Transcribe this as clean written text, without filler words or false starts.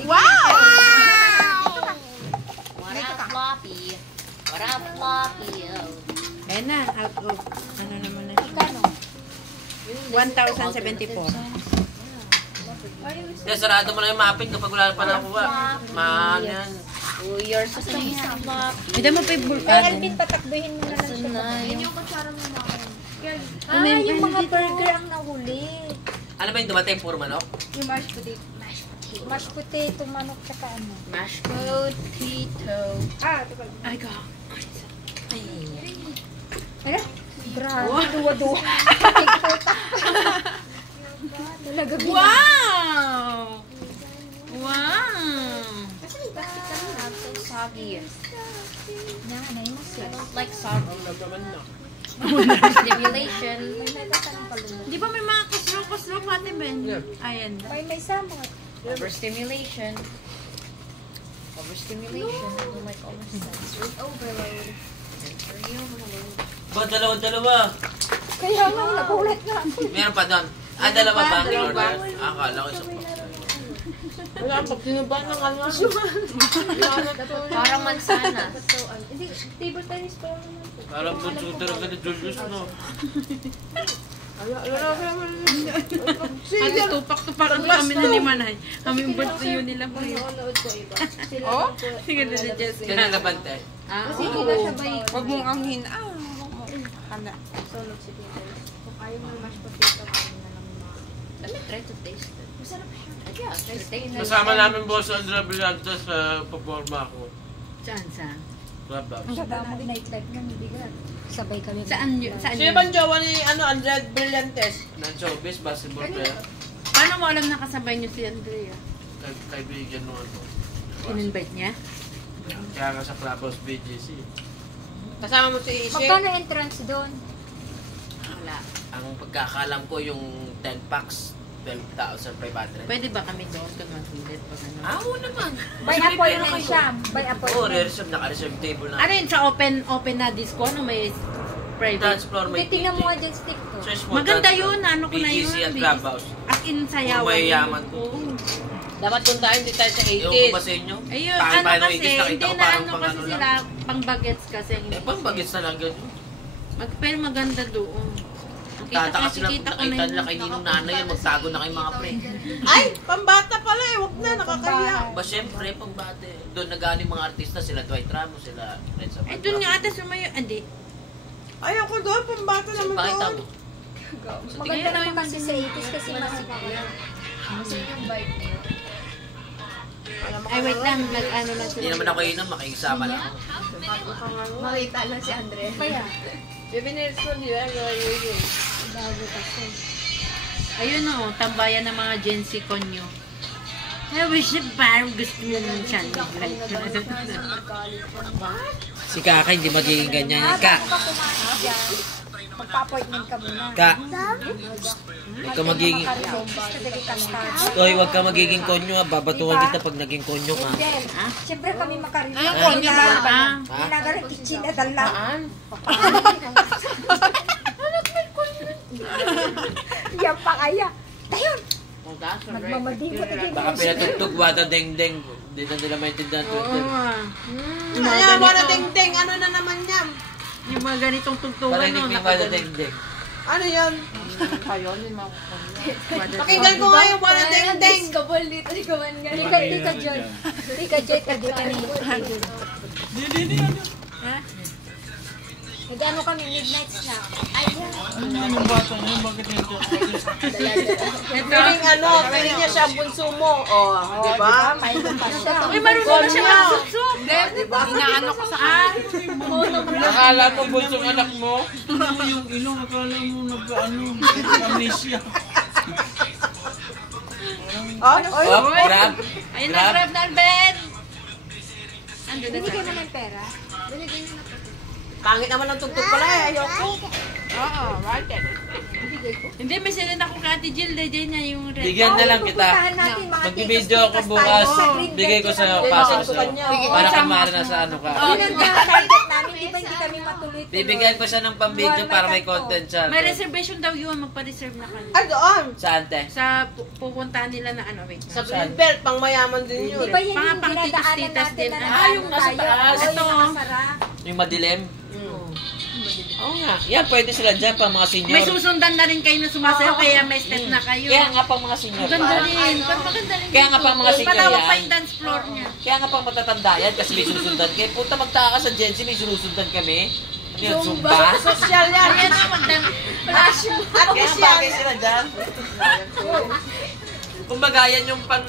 Wow! What up, Floppy? What up, Floppy? Ayan na, out of, ano naman na siya? 1,074. Sarado mo na yung mapping kapag wala pa nakuha. Mahal yan. Oh, you're so Floppy. Hindi mo pa yung Kaya bulkan. Alvin, patakbuhin mo na lang siya. Yun yung kutsara mo na ako. Yung mga burger ang nahuli. Ano ba yung dumating? Puro manok? Yung mashed potato. Mashed potato, manok, tsaka ano. mashed potato. Ito pala. Ay, ka. Ano? Grabe, duwa-duwa. Talaga bilang. Wow! Wow! So soggy. Yan, ano yung mas I don't like soggy. Ano Stimulation. Di ba may mga kuslo-kuslo pati, Ben? Ayan. May samot. Overstimulation. Overstimulation. I don't like overstimulation. Overload. Sensory overload. Ba, dalawa-dalawa. Kaya nga, nagulat nga ako. Meron pa doon. Dalawa ba ang Dalawa ba? order? Akala ko isa pa. Wala, pag tinubaan ng ano. Parang mansanas. Hindi, table tennis po naman po. Parang bunso talaga ni Julius, no? Ano, tupak-tupakan pa kami na ni Manay. Kami yung birthday yun nila po yun. Nanonood ko iba. Sila Oh? lang po. Sige na si Jessica. Kaya nalabante. Kasi hindi na siya bay. Huwag mong anghin. Handa. Solog si Peter. Kung ayaw mo yung mashed potato, ayaw na lang mga. Let me try to taste it. Masarap siya. Yeah, try to taste it. Kasama namin boss Andrea Brillante sa performa ko. Saan, saan? Clubhouse. Ang ganda mo nightlife ng bigat. Sabay kami. Saan yun? Saan Sino yun? bang jowa ni Andrea Brillantes? Non-showbiz, basketball player. Paano mo alam nakasabay niyo si Andrea? Kaibigan mo ano. In-invite niya? Kaya nga sa Clubhouse BGC. Kasama mo si Ishi? Magkano entrance doon? Wala. Ang pagkakalam ko yung 10 packs, 12,500. Pwede ba kami doon kung mag-visit? Pag ano? Oo naman. By Kasi may pera appointment kayo. siya. By Oo, appointment. re-reserve, naka-reserve table na. Ano yun sa open na disco? Ano may private? Dance floor, may Hindi, tingnan mo nga DJ. dyan stick to. So, small Maganda dance yun. floor, Ano ko na yun? BGC at Clubhouse. As in sayawan. Kung mayayaman ko. Dapat kung tayo hindi tayo sa Ewan ko ba 80s. sa inyo? Ayun, Bakit ano pa yung kasi, 80s nakita hindi ko na parang ano pang kasi ano sila, lang. pang bagets kasi. Eh, pang bagets talaga yun. Pero maganda doon. Tataka sila Kita kung ko na nakita yun. nila kay Ninong Nanay yan, magtago na kayo mga pre. Ay! Pambata pala eh. Huwag na. Nakakahiya. Ba syempre, pang bate. Doon nagani mga artista, sila Dwight Ramos, sila Red Sabbath. Ay, doon nga ata sumayo. Hindi. Ay, ako doon. Pambata naman Pakita doon. mo. Maganda naman kasi sa 80s kasi masigla. Ay, wait lang. Nag-ano lang Hindi sila. naman ako inom, makikisama lang ako. Makita lang si Andre. Kaya, Bibinis ko nila. bago kasi. Ayun o, tambayan ng mga Gen Z konyo. I wish na parang gusto nyo ng channel like. Si Kaka hindi magiging ganyan. Ka, Kung ka kumain dyan, magpa-appointment ka muna. Ka, huwag ka magiging... Hoy, huwag ka magiging konyo ha. Babatuhan kita pag naging konyo ka. Angel, siyempre kami makarino. Ay, konyo ba? Ha? Ginagalang kitchen na dala. Yan pa kaya. Tayon! Nagmamadigo. Baka pinatugtog, wata deng-deng. Hindi na nila maintindihan. Kaya wala ding-ding. Ano na naman yan? Yung mga ganitong tugtungan Parinig no, mo yung wata deng-deng. Ano yan? Pakinggan ko nga yung wala ding-ding. Tika Joy. Tika Joy ka di kanina. Ha? Nag-ano kami, midnight snack. Ay, yan. Piling ano, piling niya siya bunso mo. O, di ba? Uy, marunong na siya mag-sutsuk. Inaano ko sa Nakala mo bunsong anak mo? Yung ilong, akala mo nag-ano, amnesia. Oh, grab. Ayun na, grab na, Ben. Ando na Binigay sa mo ng pera? Pangit naman ang tugtog pala eh. Ayoko. Oo, right then. Hindi, may sinend ako kay Ate Jill. Dyan niya yung red. Bigyan na lang kita. Pupuntahan natin, mga Mag-video ako tikas-tikas bukas. tayo sa Green Bigay ko Belt. sa Bigay pasok ko sa'yo. kanya. Para kamara na sa ano ka. Yun ang target namin, di ba hindi kami matuloy-tuloy? Bibigyan ko siya ng pambidyo para may content siya. May reservation daw yun. Magpa-reserve na kayo. Ah, doon. Saan, te? Sa pupuntahan nila na ano, wait. Sa Greenbelt, pang mayaman din yun. Di ba yan Mga yung pang-titos-titas dinadaanan natin din. na Ah, yung nasa tayo? taas. Oo, yung Ito. nakasara. Yung madilim? Oo nga. Yan, pwede sila dyan pang mga senior. May susundan na rin kayo na sumasayaw, kaya may step na kayo. Kaya nga pang mga senior. Ang ganda rin. Maganda rin. Kaya nga pang mga senior Patawag pa yan. yung dance floor niya. Kaya nga pang matatanda yan kasi may susundan kayo. Puta, magtaka ka sa Gen Z, may susundan kami. Ano yan, Zumba? Social yan. Ayan ang magdang. Flash mo. Kaya nga bagay sila dyan. Kumbaga, yan yung pang